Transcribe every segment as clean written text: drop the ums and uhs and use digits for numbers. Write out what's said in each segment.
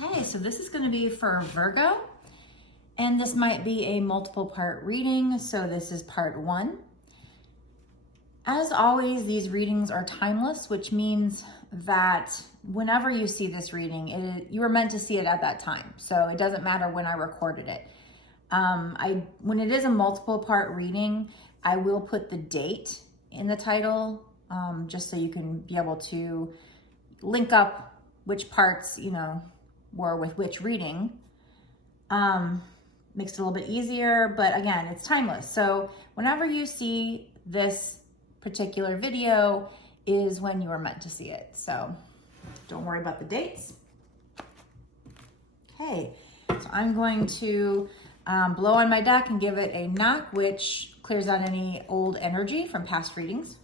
Okay, so this is going to be for Virgo, and this might be a multiple part reading, so this is part 1. As always, these readings are timeless, which means that whenever you see this reading, you were meant to see it at that time, so it doesn't matter when I recorded it. When it is a multiple part reading, I will put the date in the title, just so you can be able to link up which parts, were with which reading. Makes it a little bit easier, but again, it's timeless. So whenever you see this particular video is when you were meant to see it. So don't worry about the dates. Okay, so I'm going to blow on my deck and give it a knock, which clears out any old energy from past readings.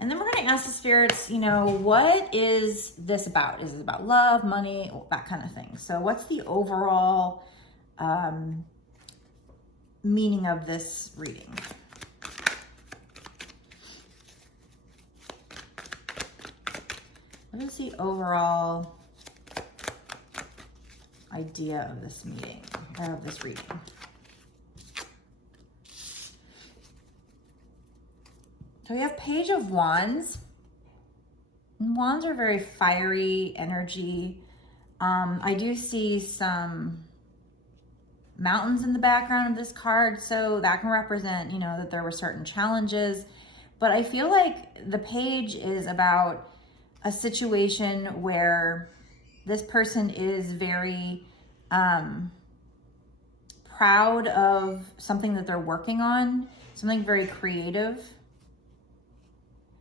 And then we're going to ask the spirits, what is this about? Is it about love, money, that kind of thing? So what's the overall meaning of this reading? What is the overall idea of this meeting, or of this reading? So we have Page of Wands. And wands are very fiery energy. I do see some mountains in the background of this card, so that can represent, that there were certain challenges. But I feel like the page is about a situation where this person is very proud of something that they're working on, something very creative.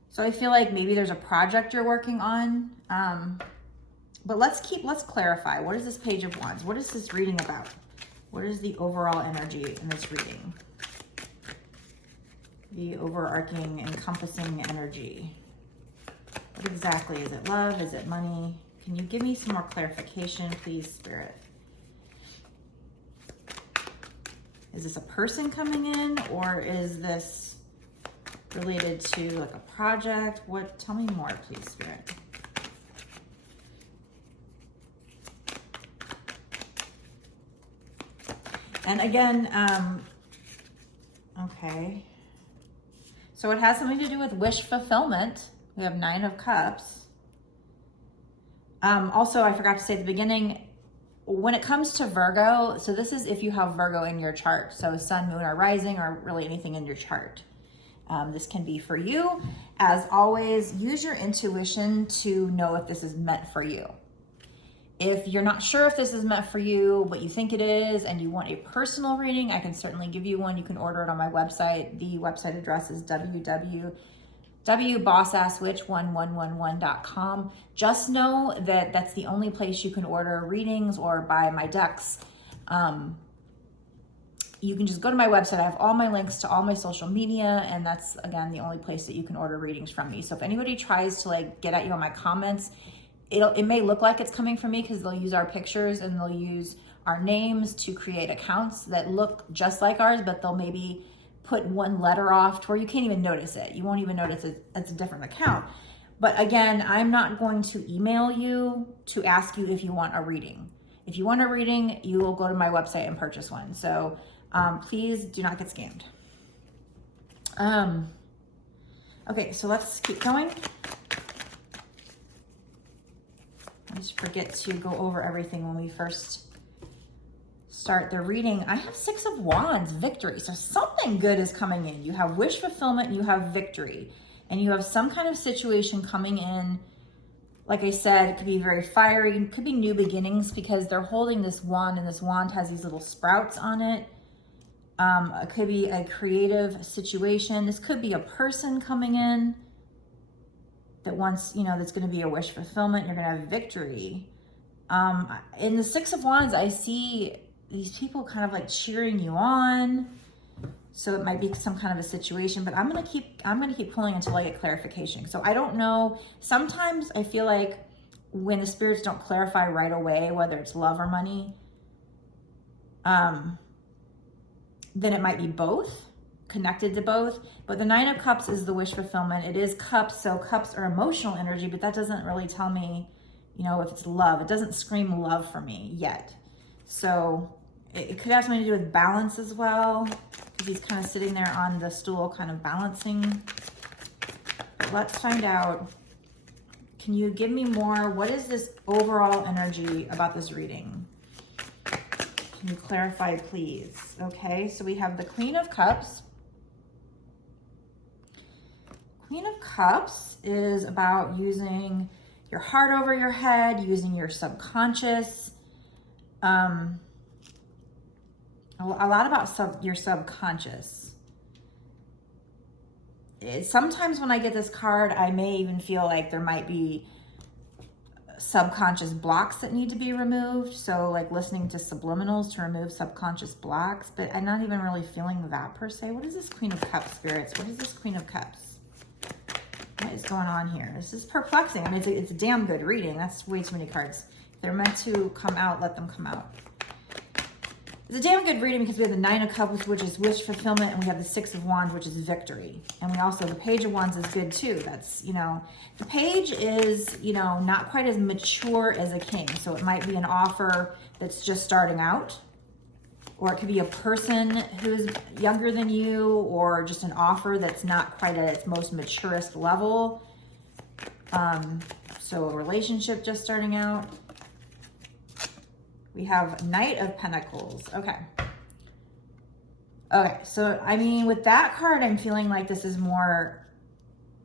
So I feel like maybe there's a project you're working on, but let's clarify. What is this Page of Wands? What is this reading about? What is the overall energy in this reading? The overarching, encompassing energy. What exactly is it? Love? Is it money? Can you give me some more clarification, please, Spirit? Is this a person coming in, or is this related to like a project? Tell me more, please, Spirit. And again, okay. So it has something to do with wish fulfillment. We have 9 of Cups. Also, I forgot to say at the beginning, when it comes to Virgo, so this is if you have Virgo in your chart. So sun, moon, or rising, or really anything in your chart. This can be for you. As always, use your intuition to know if this is meant for you. If you're not sure if this is meant for you, but you think it is, and you want a personal reading, I can certainly give you one. You can order it on my website. The website address is www.bossasswitch1111.com. Just know that that's the only place you can order readings or buy my decks. You can just go to my website. I have all my links to all my social media, and that's, again, the only place that you can order readings from me. So if anybody tries to get at you on my comments, it may look like it's coming from me because they'll use our pictures and they'll use our names to create accounts that look just like ours, but they'll maybe put one letter off to where you can't even notice it. You won't even notice it's a different account. But again, I'm not going to email you to ask you if you want a reading. If you want a reading, you will go to my website and purchase one. So please do not get scammed. Okay, so let's keep going. I just forget to go over everything when we first start the reading. I have 6 of Wands, victory. So something good is coming in. You have wish fulfillment, and you have victory. And you have some kind of situation coming in. Like I said, it could be very fiery. It could be new beginnings because they're holding this wand, and this wand has these little sprouts on it. It could be a creative situation. This could be a person coming in that wants, that's going to be a wish fulfillment. You're going to have victory. In the 6 of Wands, I see these people kind of cheering you on. So it might be some kind of a situation, but I'm going to keep pulling until I get clarification. So I don't know. Sometimes I feel like when the spirits don't clarify right away, whether it's love or money, then it might be both. connected to both. But the Nine of Cups is the wish fulfillment. It is cups, so cups are emotional energy, but that doesn't really tell me, you know, if it's love. It doesn't scream love for me yet. So it could have something to do with balance as well, because he's kind of sitting there on the stool, kind of balancing. But let's find out. Can you give me more? What is this overall energy about this reading? Can you clarify, please? Okay, so we have the Queen of Cups. Queen of Cups is about using your heart over your head, using your subconscious. A lot about your subconscious. Sometimes when I get this card, I may even feel like there might be subconscious blocks that need to be removed. So like listening to subliminals to remove subconscious blocks, but I'm not even really feeling that per se. What is this Queen of Cups, spirits? What is this Queen of Cups? What is going on here? This is perplexing. I mean, it's a damn good reading. That's way too many cards. If they're meant to come out, let them come out. It's a damn good reading because we have the Nine of Cups, which is wish fulfillment, and we have the Six of Wands, which is victory. And we also, the Page of Wands is good too. That's, you know, the Page is, you know, not quite as mature as a King. So it might be an offer that's just starting out, or it could be a person who's younger than you, or just an offer that's not quite at its most maturest level. So a relationship just starting out. We have Knight of Pentacles. Okay. Okay, so I mean, with that card, I'm feeling like this is more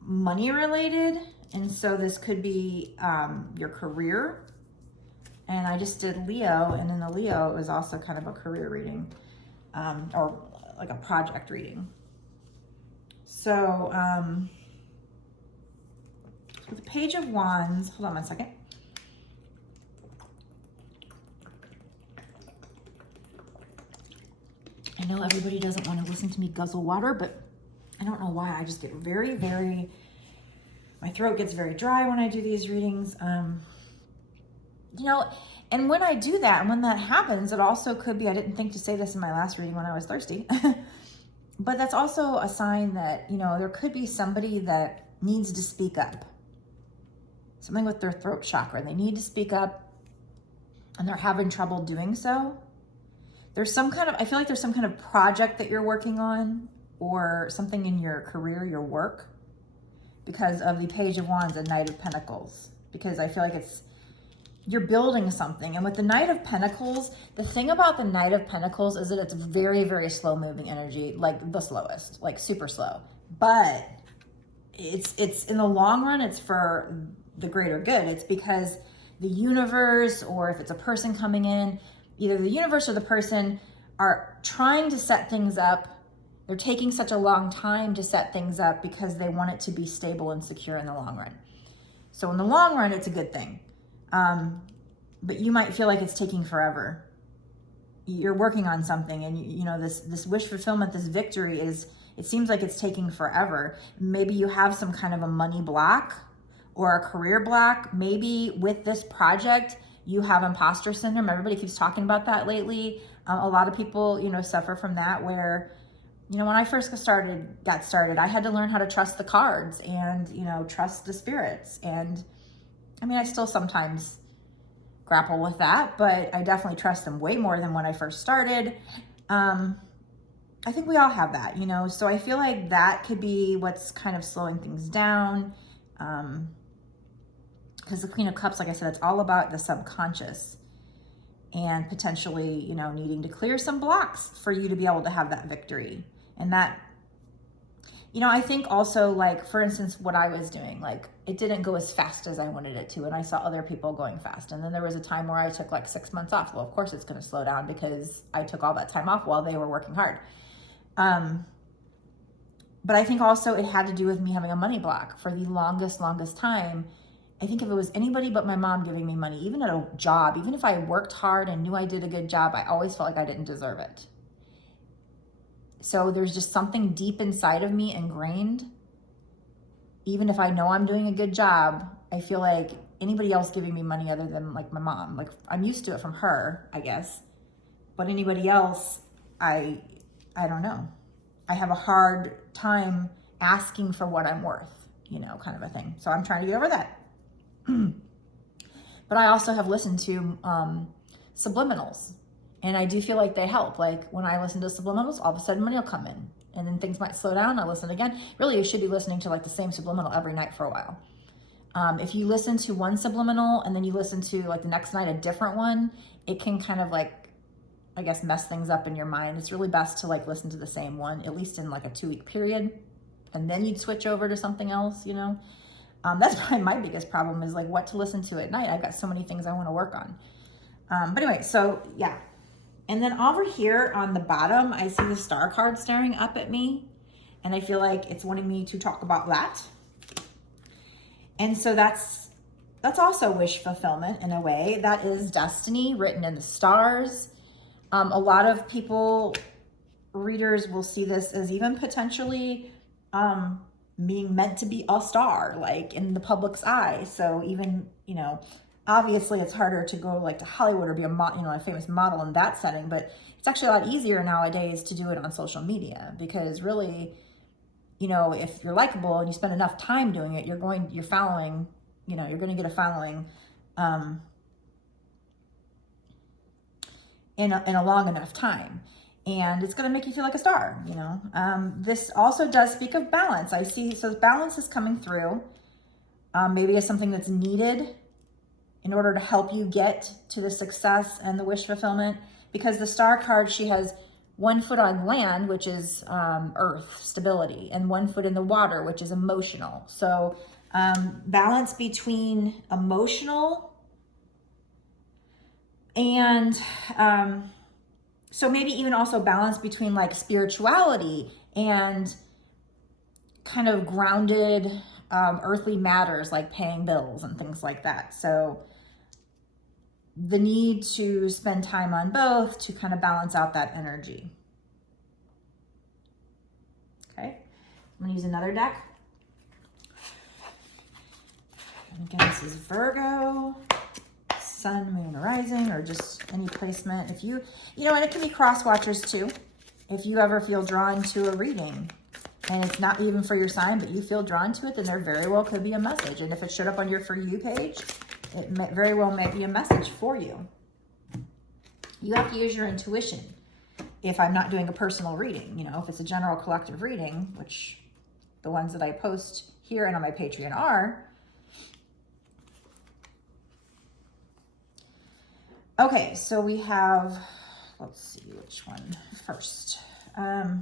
money related. And so this could be your career. And I just did Leo, and in the Leo, it was also kind of a career reading, or like a project reading. So, with the Page of Wands, hold on one second. I know everybody doesn't want to listen to me guzzle water, but I don't know why. I just get very, my throat gets very dry when I do these readings. You know, and when I do that, and when that happens, it also could be, I didn't think to say this in my last reading when I was thirsty, but that's also a sign that, you know, there could be somebody that needs to speak up. Something with their throat chakra. They need to speak up, and they're having trouble doing so. There's some kind of, I feel like there's some kind of project that you're working on, or something in your career, your work, because of the Page of Wands and Knight of Pentacles. Because I feel like you're building something. And with the Knight of Pentacles, the thing about the Knight of Pentacles is that it's very, very slow moving energy, like the slowest, like super slow. But it's in the long run, it's for the greater good. It's because the universe, or if it's a person coming in, either the universe or the person are trying to set things up. They're taking such a long time to set things up because they want it to be stable and secure in the long run. So in the long run, it's a good thing. But you might feel like it's taking forever. You're working on something, and you know, this wish fulfillment, this victory it seems like it's taking forever. Maybe you have some kind of a money block or a career block. Maybe with this project, you have imposter syndrome. Everybody keeps talking about that lately. A lot of people, you know, suffer from that, where, you know, when I first got started, I had to learn how to trust the cards and, you know, trust the spirits. And I mean, I still sometimes grapple with that, but I definitely trust them way more than when I first started. I think we all have that, you know, so I feel like that could be what's kind of slowing things down. Because the Queen of Cups, like I said, it's all about the subconscious, and potentially, you know, needing to clear some blocks for you to be able to have that victory. And that, you know, I think also, like, for instance, what I was doing, like, it didn't go as fast as I wanted it to, and I saw other people going fast. And then there was a time where I took like 6 months off. Well, of course it's going to slow down because I took all that time off while they were working hard. But I think also it had to do with me having a money block for the longest time. I think if it was anybody but my mom giving me money, even at a job, even if I worked hard and knew I did a good job, I always felt like I didn't deserve it. So there's just something deep inside of me ingrained. Even if I know I'm doing a good job, I feel like anybody else giving me money other than like my mom, like I'm used to it from her, I guess. But anybody else, I don't know. I have a hard time asking for what I'm worth, you know, kind of a thing. So I'm trying to get over that. But I also have listened to subliminals, and I do feel like they help. Like when I listen to subliminals, all of a sudden money will come in, and then things might slow down. I listen again. Really, you should be listening to like the same subliminal every night for a while. If you listen to one subliminal and then you listen to like the next night a different one, it can kind of like, I guess, mess things up in your mind. It's really best to like listen to the same one, at least in like a 2-week period. And then you'd switch over to something else, you know? That's probably my biggest problem, is like what to listen to at night. I've got so many things I want to work on. But anyway, so yeah. And then over here on the bottom, I see the star card staring up at me. And I feel like it's wanting me to talk about that. And so that's also wish fulfillment in a way. That is destiny written in the stars. A lot of people, readers, will see this as even potentially being meant to be a star, like in the public's eye. So even, you know, obviously it's harder to go like to Hollywood or be a famous model in that setting, but it's actually a lot easier nowadays to do it on social media, because really, you know, if you're likable and you spend enough time doing it, you're following, you know, you're going to get a following in a long enough time. And it's going to make you feel like a star, you know. This also does speak of balance. I see, so balance is coming through. Maybe it's something that's needed in order to help you get to the success and the wish fulfillment. Because the star card, she has 1 foot on land, which is earth, stability, and 1 foot in the water, which is emotional. So balance between emotional and so maybe even also balance between like spirituality and kind of grounded earthly matters like paying bills and things like that. So the need to spend time on both to kind of balance out that energy. Okay, I'm gonna use another deck. And again, this is Virgo, Sun, Moon, Rising, or just any placement. If you know, and it can be cross watchers too. If you ever feel drawn to a reading and it's not even for your sign, but you feel drawn to it, then there very well could be a message. And if it showed up on your For You page, it very well may be a message for you. You have to use your intuition. If I'm not doing a personal reading, you know, if it's a general collective reading, which the ones that I post here and on my Patreon are. Okay, so we have, let's see which one first. So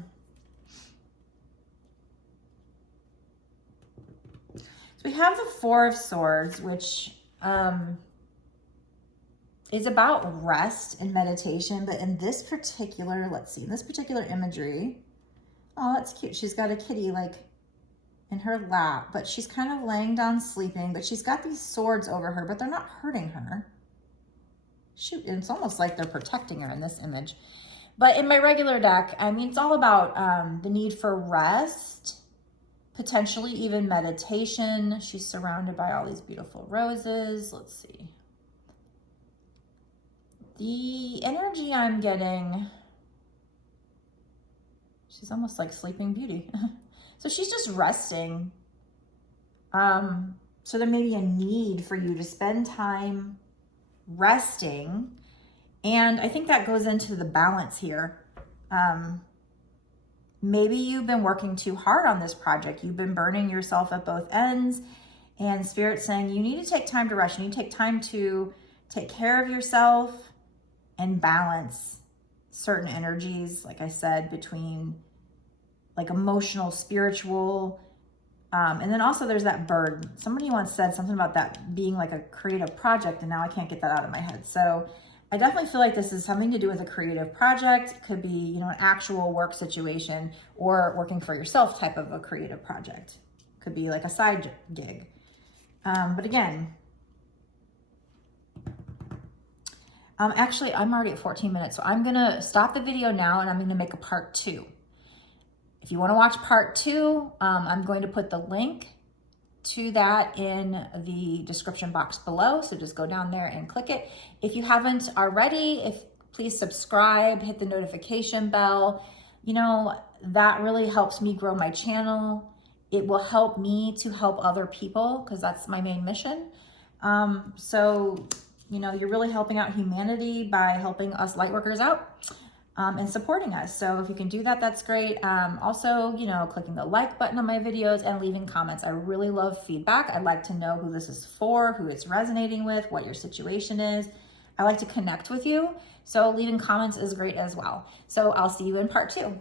we have the Four of Swords, which is about rest and meditation. But in this particular, let's see, in this particular imagery, oh, that's cute. She's got a kitty like in her lap, but she's kind of laying down sleeping, but she's got these swords over her, but they're not hurting her. Shoot, it's almost like they're protecting her in this image. But in my regular deck, I mean, it's all about the need for rest, potentially even meditation. She's surrounded by all these beautiful roses. Let's see. The energy I'm getting, she's almost like Sleeping Beauty. So she's just resting. So there may be a need for you to spend time resting. And I think that goes into the balance here. Maybe you've been working too hard on this project. You've been burning yourself at both ends, and Spirit's saying you need to take time to rest. You need to take time to take care of yourself and balance certain energies, like I said, between like emotional, spiritual, and then also there's that bird. Somebody once said something about that being like a creative project, and now I can't get that out of my head. So I definitely feel like this is something to do with a creative project. It could be, you know, an actual work situation or working for yourself type of a creative project. Could be like a side gig. But again, actually, I'm already at 14 minutes, so I'm gonna stop the video now and I'm gonna make a part 2. If you want to watch part 2, I'm going to put the link to that in the description box below. So just go down there and click it. If you haven't already, please subscribe, hit the notification bell. You know, that really helps me grow my channel. It will help me to help other people because that's my main mission. So, you know, you're really helping out humanity by helping us light workers out and supporting us. So if you can do that, that's great. Also, you know, clicking the like button on my videos and leaving comments. I really love feedback. I'd like to know who this is for, who it's resonating with, what your situation is. I like to connect with you. So leaving comments is great as well. So I'll see you in part 2.